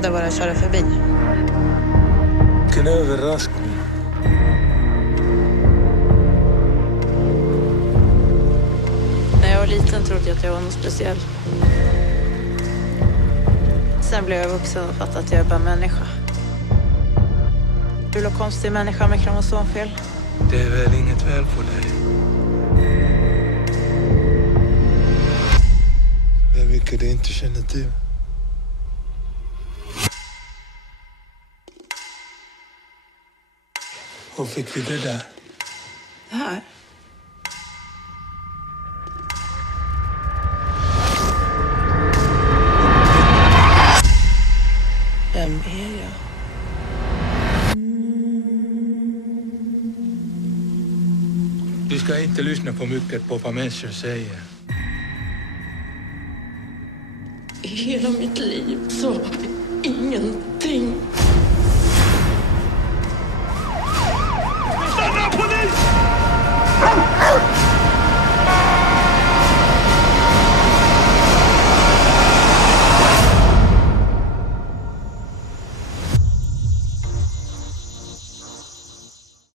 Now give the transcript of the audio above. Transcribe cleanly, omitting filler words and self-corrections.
rädda bara köra förbi. Vilken överraskning. När jag var liten trodde jag att jag var något speciell. Sen blev jag vuxen och fattade att jag är bara människa. Du är konstig människa med kromosomfel. Det är väl inget väl på dig? Det är mycket du inte känner till. Var fick vi det där? Det här? Vem är jag? Du ska inte lyssna för mycket på vad människor säger. I hela mitt liv så ingenting.